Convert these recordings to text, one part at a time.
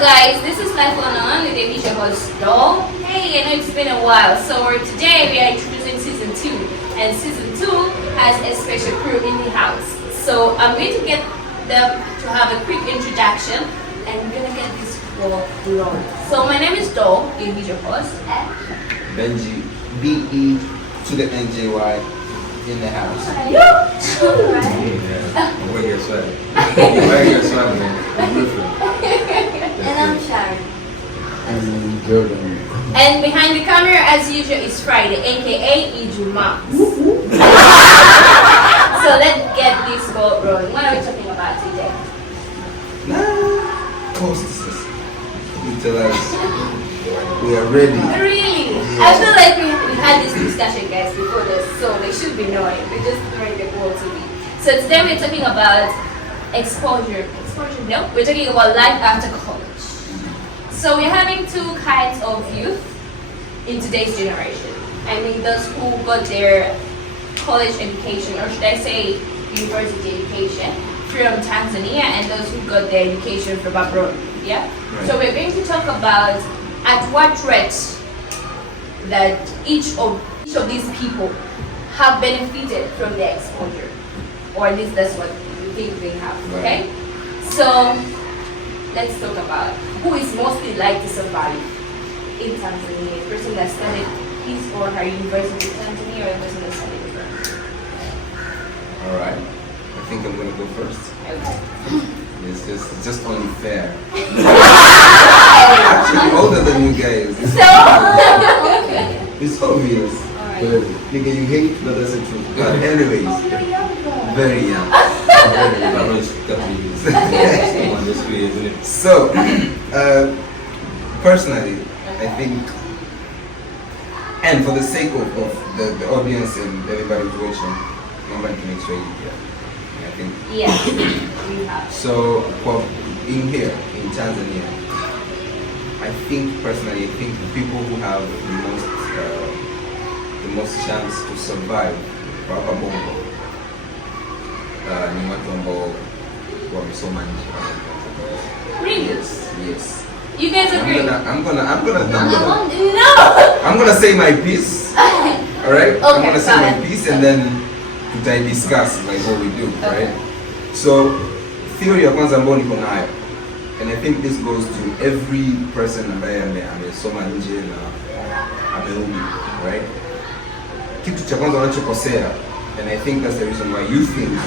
guys, this is Life On with Anisha host Doll. Hey, I know it's been a while, so today we are introducing season 2, and season 2 has a special crew in the house. So I'm going to get them to have a quick introduction, and we're gonna get this ball rolling. So my name is Doll, Anisha host, and Benji, B-E to the N-J-Y in the house. Alright. Yeah, we're your swag. We're your swag, man. And I'm Sharon. And Jordan. And behind the camera, as usual, is Friday, aka Ijuma. So let's get this ball rolling. What are we talking about today? Hostesses. You tell us we are ready. Really? I feel like we had this discussion, guys, before this, so they should be knowing. We're just throwing the ball to me. So today we're talking about exposure. Exposure? No, we're talking about life after college. So we're having two kinds of youth in today's generation. I mean, those who got their college education, or should I say university education, from Tanzania, and those who got their education from abroad. Yeah? Right. So we're going to talk about at what rate that each of these people have benefited from their exposure, or at least that's what we think they have. Okay, so let's talk about who is mostly likely to survive in Tanzania. The person that studied his or her university in Tanzania, or the person that studied abroad. All right. I think I'm gonna go first. Okay. It's just only fair. Actually, older than you guys. So It's obvious. alright. Nigga, you hate, but that's the truth. But anyways, Oh, you're young though. very young. So, personally, I think, and for the sake of the audience and everybody who's watching, nobody can explain it here. I think. Yeah, we have. So, for in here, in Tanzania, I think personally, I think the people who have the most chance to survive kwa hapa Bongo ni watu ambao wamesoma nje. Really? Yes. You guys agree? I'm gonna No. say my piece. All right. I'm Okay, gonna say my fine. piece, and then I discuss like what we do, right? So theory ya kwanza ambayo niko nayo, and I think this goes to every person ambaye amesoma nje na amerudi, right? Kitu cha kwanza wanachokosea, and I think that's the reason why you think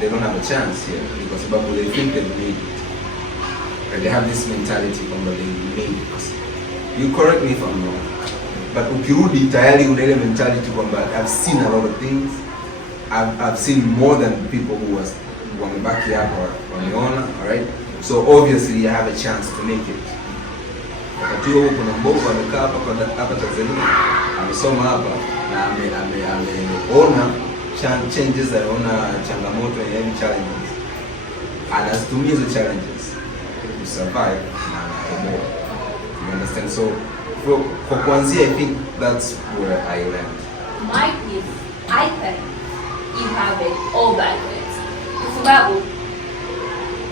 they don't have a chance here, because they think they've made it. They have this mentality kwamba they made it. You correct me if I'm wrong, but ukirudi tayari una ile mentality kwamba I've seen a lot of things. I've seen more than people who wamebaki hapa wameona, alright? So obviously I have a chance to make it. Wakati huo kuna mbovu amekaa hapa Tanzania, amesoma hapa na ameona changes, ameona changamoto and any challenges. Anazitumia hizo challenges to survive na anaelewa. You understand? So for kuanzia, I think that's where I learned. My piece, I think you have it all backwards. Kwa sababu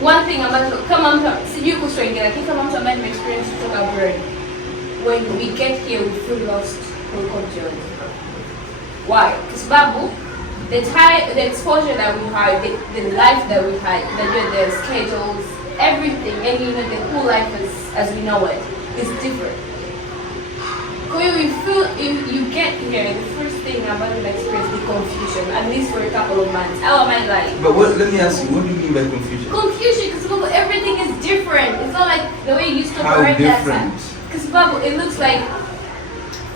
one thing ambacho kama mtu sijui kuhusu wengine, lakini kama mtu ambaye experience kutoka abroad, when we get here we feel lost when we come to Europe. Why? Kwa sababu the exposure that we had, the life that we had, the schedules, everything, and even the whole life as we know it is different. When you get here, the first thing about the experience is confusion, at least for a couple of months. How am I like? But let me ask you, what do you mean by confusion? Confusion, because everything is different. It's not like the way you used to How operate that different? time. Because it looks like,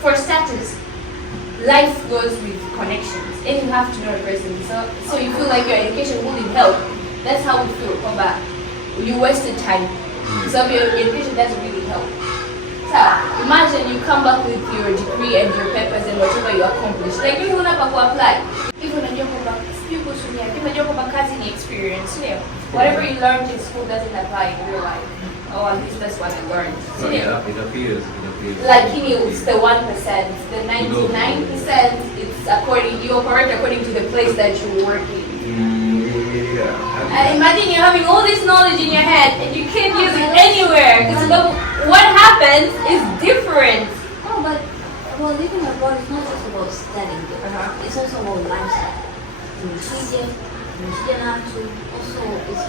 for starters, life goes with connections, and you have to know a person. So you feel like your education wouldn't help. That's how we feel. But you wasted time. So your education doesn't really help. So imagine you come back with your degree and your papers and whatever you accomplish. Like you want to apply. If unajua kwamba sijui kusomea, if unajua kwamba kazi ni experience, whatever you learned in school doesn't apply in real life. Oh, at least that's what I learned. So yeah, it appears. Like it's the 1%, the 99%. It's you operate according to the place that you're working. Yeah. And imagine you're having all this knowledge in your head and you can't use it anywhere. Because happens is different. No, but well, living abroad is not just about studying. It's also about lifestyle. Also is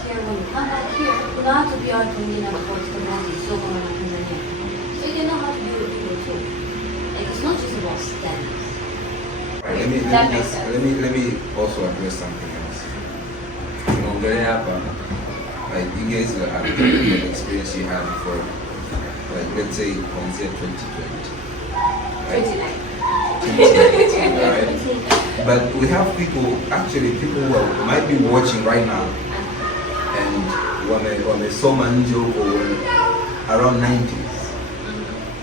here when you come back here. You know how to be out when you're not supposed to want to so come in Tanzania. So you know how to deal with people too. Like it's not just about studies. Let me also address something else. Like you guys have the experience you had before, like let's say kuanzia 2020. Right? 2019, right? But we have people who might be watching right now and wamesoma nje huko around 90s,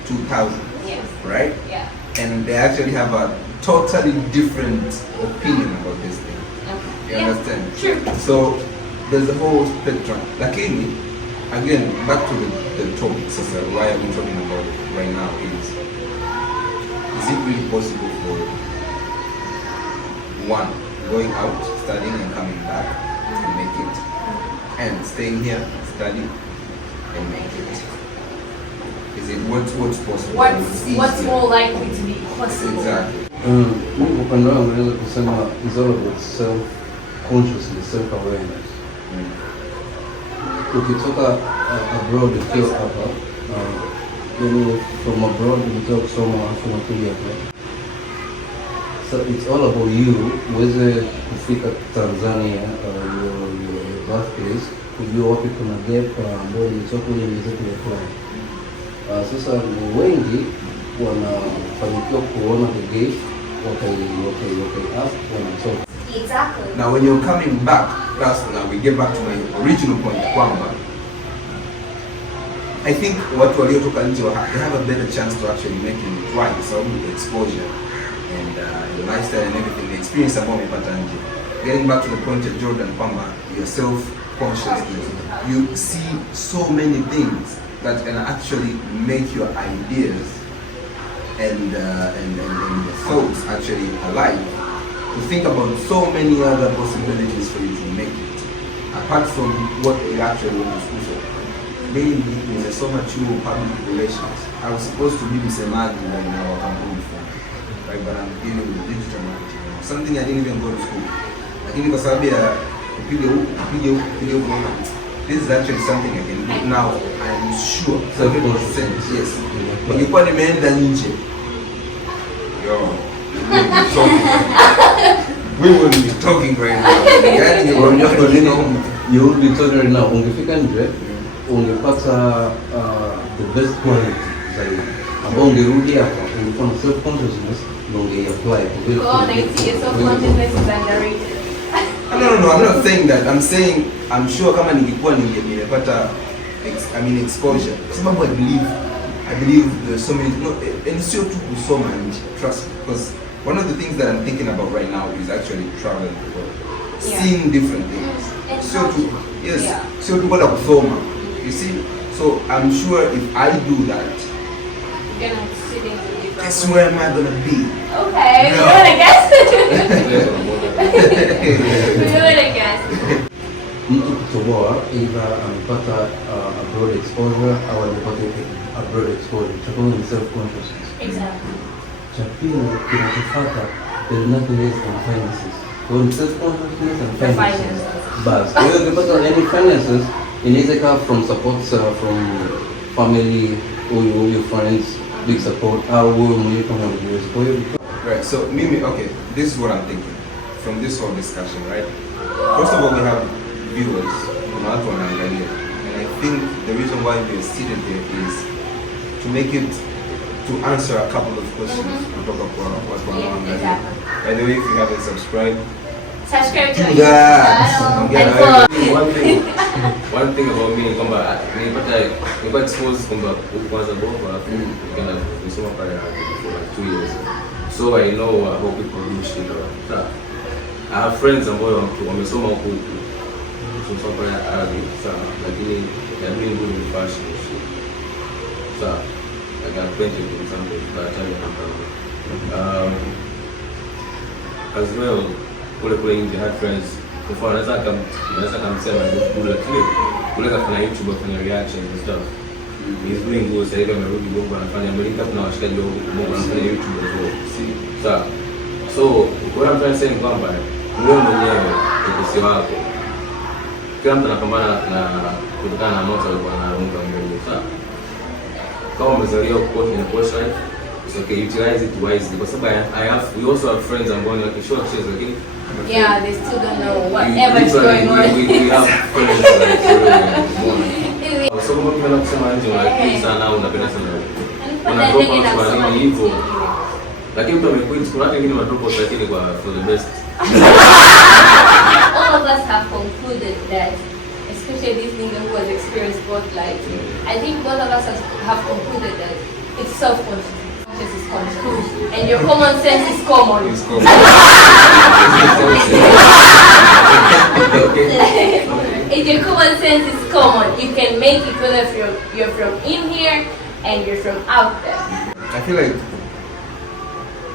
2000, Yes. right? Yeah. And they actually have a totally different opinion about this thing. Okay. You understand? True. So there's a whole spectrum. Lakini, again, back to the topic, sister, why are we talking about it right now is it really possible for one, going out, studying and coming back and make it, and staying here, study and make it? Is it what's possible? What's more likely to be possible? Exactly. Mimi kwa upande wangu naweza kusema is all about self-consciousness, self-awareness. Ukitoka abroad ukiwa hapa, yani from abroad ukitoka kusoma afu unakuja hapa. So it's all about you, uweze kufika Tanzania, your birthplace, kujua wapi kuna gap ambayo umetoka kule uweze kuapply. Sasa ni wengi wanafanikiwa kuona the gap, wanatoka. Exactly. Now when you're coming back, now we get back to my original point kwamba I think watu waliotoka nje they have a better chance to actually make it right, so with exposure and the lifestyle and everything, the experience ambao wamepata nje. Getting back to the point of Jordan kwamba your self-consciousness, you see so many things that can actually make your ideas and your thoughts actually alive. To think about so many other possibilities for you to make it, apart from what you actually want to school for. Maybe there's so much public relations. I was supposed to be msemaji right now at company before, right? But I'm dealing with digital marketing now. Something I didn't even go to school. Lakini kwa sababu ya kupiga huko, this is actually something I can do now. I'm sure. 100%. Yes. Ningekuwa nimeenda nje. Yo. We wouldn't be talking right now. You would be talking right now. Ungefika nje, ungepata the best quality zaidi. Ambao ungerudi hapa, ungekuwa na self-consciousness na unge-apply. Self-consciousness is underrated. No, I'm not saying that. I'm saying I'm sure kama ningekuwa nimepata exposure. Kwa sababu I believe there's so many, and sio tu kusoma nje, trust me, because one of the things that I'm thinking about right now is actually traveling the world, seeing different things. Sio tu kwenda kusoma, you see. So I'm sure if I do that, you're gonna sit in the different. Guess where am I gonna be? Okay, No. we're gonna guess. We're gonna guess. Mtu kutoboa either amepata abroad exposure au amepata abroad exposure. Cha kwanza ni self-consciousness. Exactly. Cha pili kinachofuata there's nothing less than finances. So ni self-consciousness and finances. Bas, kwa hiyo ukipata any finances inaweza come from supports from family or your friends, big support au wewe mwenyewe kama unaweza. Kwa hiyo right. So Mimi, okay, this is what I'm thinking from this whole discussion, right? First of all, we have viewers, watu wanaangalia, and I think the reason why we are seated here is to make it, to answer a couple of questions kutoka kwa watu wanaangalia. By the way, if you haven't subscribed, Subscribe to do our that. channel. One thing about me kwamba nilipata exposed kwamba kwanza bora alafu nikaenda kusoma pale for like 2 years. So I know how people do shit. I have friends ambao wamesoma huko kusoma pale Arabic sana, lakini they're doing good in fashion and shit. So I got plenty of examples by the time I'm done. As well, kule nje had friends. Kwa mfano naweza kamsema good, lakini kule kafanya YouTube, kafanya reactions and stuff. He's doing good. Sasa hivi amerudi Bongo anafanya Amerika na washikaji wa Bongo anafanya YouTube as well. Sawa. So, what I'm trying to say ni kwamba wewe mwenyewe ukisi wako. Kila mtu anapambana na kutokana na moto alikuwa anaunga mbele. Sawa. Kama umezaliwa kwa in a posh life, it's okay, utilize it wisely. Because we also have friends ambao ni wakishort shares lakini yeah, they still don't know whatever is going on. We have friends like so kama mimi nakusema nje unakili sana au unapenda sana unatoka kwa hivyo lakini mtu amequit kuna watu wengine wanatoka lakini kwa for the best. All of us have concluded that, especially this nigga who has experienced both lives, I think both of us have concluded that it's self-conscious. Is conscious. And your common sense is common. It's common. If your common sense is common, you can make it whether you're from in here and you're from out there. I feel like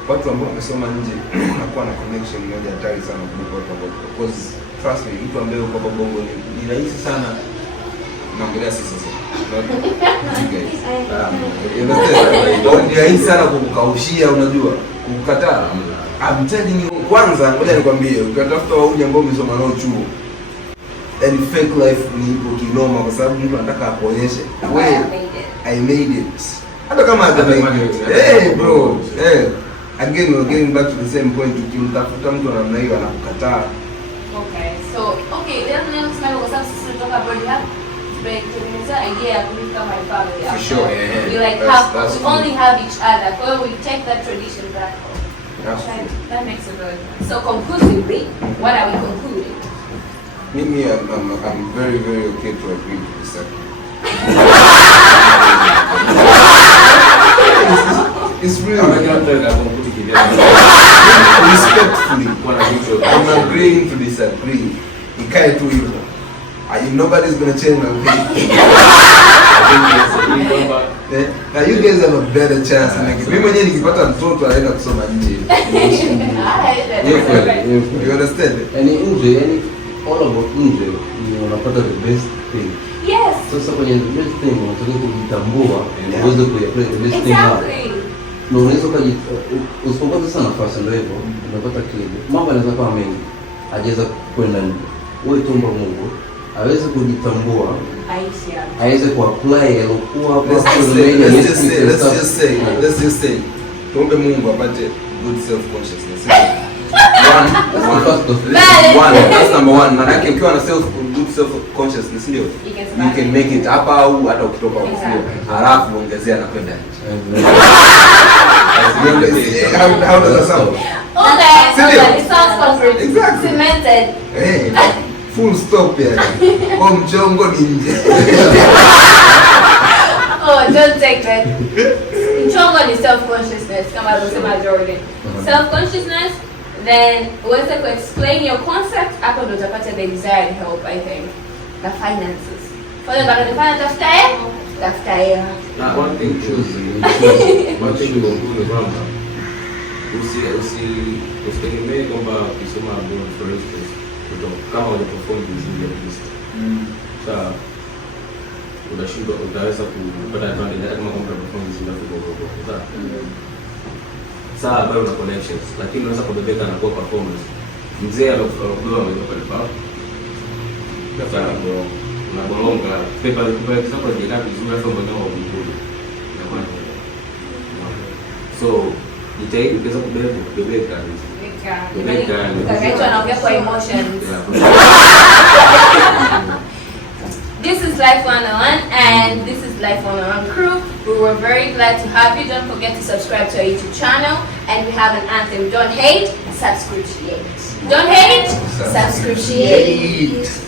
watu ambao wamesoma nje wanakuwa na connection moja hatari sana kuliko watu ambao, because trust me, mtu ambaye uko hapa Bongo ni rahisi sana naongelea sisi sasa. Ni rahisi sana kukaushia, unajua, kukataa. I'm telling you, kwanza ngoja nikwambie, ukatafuta wauni ambao umesoma nao chuo, and fake life ni ipo kinoma, kwa sababu mtu anataka akuonyeshe wewe I made it. Hata kama hey bro, again we're getting back to the same point. Ukimtafuta mtu namna hiyo anakukataa. Okay, so then kwa sababu sisi tunatoka abroad hapa, tumetengeneza idea ya kulika my family. For sure, yeah. You like we only have each other, so we take that tradition back home. That makes it really fun. So conclusively, what are we concluding? Me, I'm very, very okay to agree with this. It's really respectfully. I'm agreeing to disagree. Ikae tu hivyo. Nobody's gonna change my opinion. Now you guys have a better chance. Mimi mwenyewe nikipata mtoto anaenda kusoma nje. You understand? Yani nje, yani all about nje, unapata the best thing. Yes. Sasa kwenye the best thing unataka kujitambua, uweze kuyapply the best thing hapa. Na unaweza usipopata sana nafasi ndio hivyo, unapata kile. Mambo yanaweza kuwa mengi. Hajaweza kwenda nje. Wewe tuomba Mungu aweze kujitambua, aweze kuapply alikuwa hapa. Let's just say tuombe Mungu apate good self consciousness. That's number one. Maana ukiwa na good self consciousness ndio you can make it hapa au hata ukitoka huko. Halafu ongezea na kwenda nje. How does that sound? Okay, it sounds concrete. Exactly. Cemented. Hey, full stop here. Kwa mchongo ni nje. Oh, don't take that. Mchongo ni self-consciousness, kama alivyosema Jordan. Self-consciousness, then uweze to explain your concept, hapo ndo utapata the desired help, I think. The finances. Kwa hiyo bado nifanya tafuta hela. One thing kwamba usitegemee kwamba ukisoma abroad for instance kama unaperform vizuri at least. Sawa. Unashindwa utaweza kupata advantage hata kama perform vizuri hapo. Sawa, bado una connections lakini unaweza kubebeka na kwa performance. Mzee alokuwa ametoka pale. Sawa bro. Na bolonga pepa kwa jina vizuri hapo mbona ukikuli. So jitahidi ukiweza kubebeka. Kakaitwa anaongea kwa emotions. This is Life 101 and this is Life 101 crew. We were very glad to have you. Don't forget to subscribe to our YouTube channel and we have an anthem. Don't hate, subscription. Don't hate, subscription.